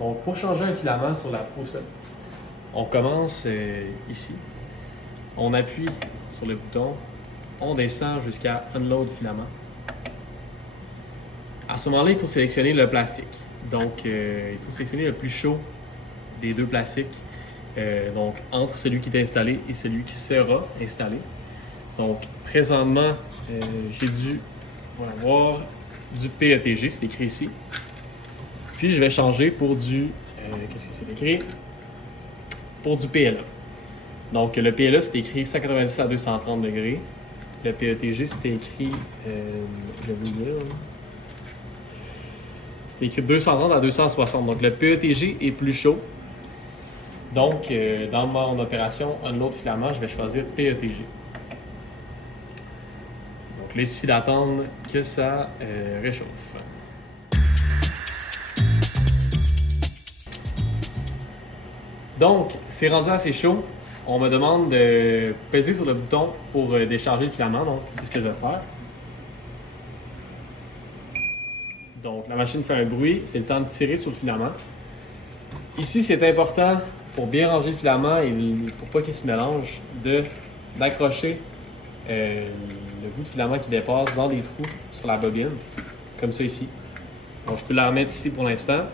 Donc, pour changer un filament sur la ProSub, on commence ici. On appuie sur le bouton, on descend jusqu'à Unload filament. À ce moment-là, il faut sélectionner le plastique. Donc, il faut sélectionner le plus chaud des deux plastiques. Donc, entre celui qui est installé et celui qui sera installé. Donc, présentement, j'ai dû avoir du PETG, c'est écrit ici. Puis, je vais changer pour du... qu'est-ce que c'est écrit? Pour du PLA. Donc, le PLA, c'est écrit 190 à 230 degrés. Le PETG, c'était écrit... je vais vous le dire... C'est écrit 230 à 260. Donc, le PETG est plus chaud. Donc, dans mon opération Unload filament, je vais choisir PETG. Donc, là, il suffit d'attendre que ça réchauffe. Donc, c'est rendu assez chaud. On me demande de peser sur le bouton pour décharger le filament. Donc, c'est ce que je vais faire. Donc, la machine fait un bruit. C'est le temps de tirer sur le filament. Ici, c'est important pour bien ranger le filament et pour pas qu'il se mélange, d'accrocher le bout de filament qui dépasse dans des trous sur la bobine, comme ça ici. Donc, je peux la remettre ici pour l'instant.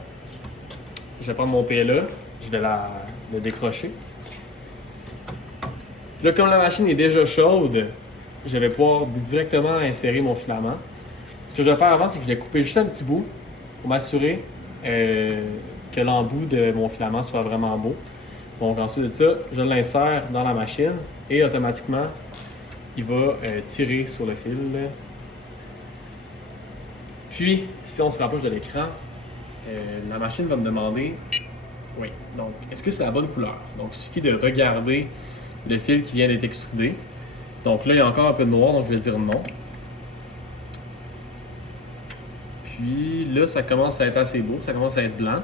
Je vais prendre mon PLA, je vais le décrocher. Là, comme la machine est déjà chaude, je vais pouvoir directement insérer mon filament. Ce que je vais faire avant, c'est que je vais couper juste un petit bout pour m'assurer que l'embout de mon filament soit vraiment beau. Donc ensuite de ça, je l'insère dans la machine et automatiquement, il va tirer sur le fil. Puis, si on se rapproche de l'écran, la machine va me demander, oui, donc, est-ce que c'est la bonne couleur? Donc, il suffit de regarder le fil qui vient d'être extrudé. Donc là, il y a encore un peu de noir, donc je vais dire non. Puis là, ça commence à être assez beau, ça commence à être blanc.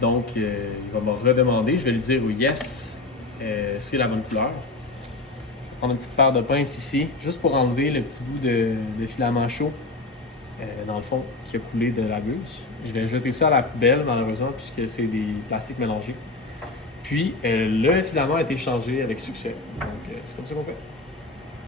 Donc, il va me redemander, je vais lui dire oui, yes, c'est la bonne couleur. Je vais prendre une petite paire de pinces ici, juste pour enlever le petit bout de filament chaud, dans le fond, qui a coulé de la buse. Je vais jeter ça à la poubelle, malheureusement, puisque c'est des plastiques mélangés. Puis, le filament a été changé avec succès. Donc, c'est comme ça qu'on fait.